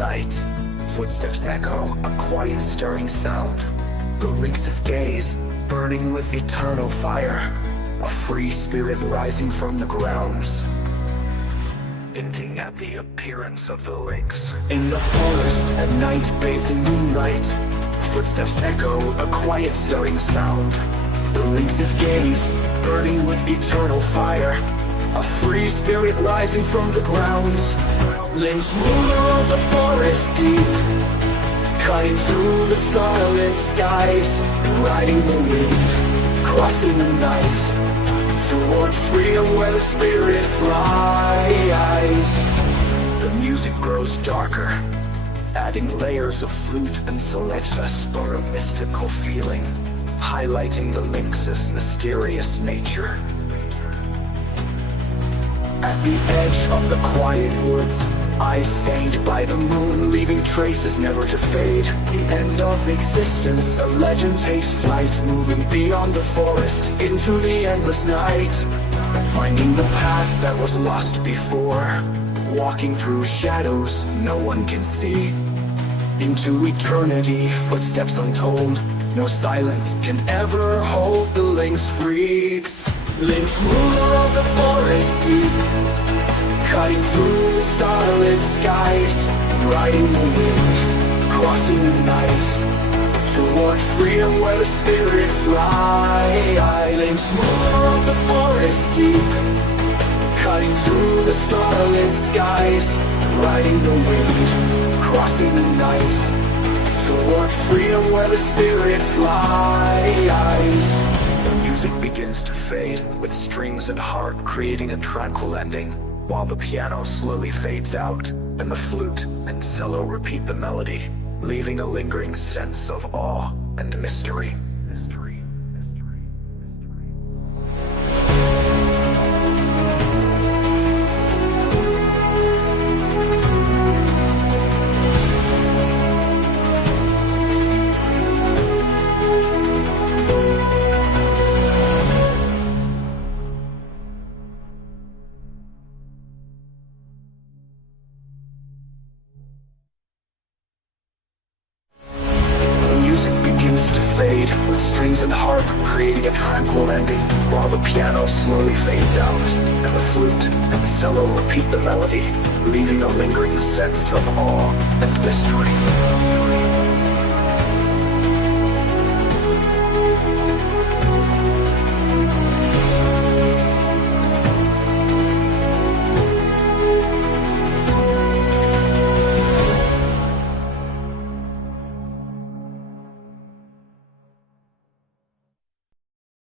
moonlight. Footsteps echo, a quiet stirring sound. The lynx's gaze, burning with eternal fire. A free spirit rising from the grounds, hinting at the appearance of the lynx. In the forest at night, bathed in moonlight, footsteps echo, a quiet stirring sound. The lynx's gaze, burning with eternal fire. A free spirit rising from the grounds. Lynx, ruler of the forest deep, cutting through the starlit skies, riding the wind, crossing the night, toward freedom where the spirit flies. The music grows darker, adding layers of flute and soletas for a mystical feeling, highlighting the lynx's mysterious nature. At the edge of the quiet woods, eyes stained by the moon, leaving traces never to fade. The end of existence, a legend takes flight, moving beyond the forest into the endless night, finding the path that was lost before, walking through shadows no one can see. Into eternity, footsteps untold, no silence can ever hold the lynx freaks. Lynx, ruler of the forest deep, cutting through the starlit skies, riding the wind, crossing the night, toward freedom where the spirit flies. Lynx, ruler of the forest deep, cutting through the starlit skies, riding the wind, crossing the night, toward freedom where the spirit flies. The music begins to fade, with strings and harp creating a tranquil ending, while the piano slowly fades out, and the flute and cello repeat the melody, leaving a lingering sense of awe and mystery. With strings and harp creating a tranquil ending, while the piano slowly fades out, and the flute and cello repeat the melody, leaving a lingering sense of awe and mystery.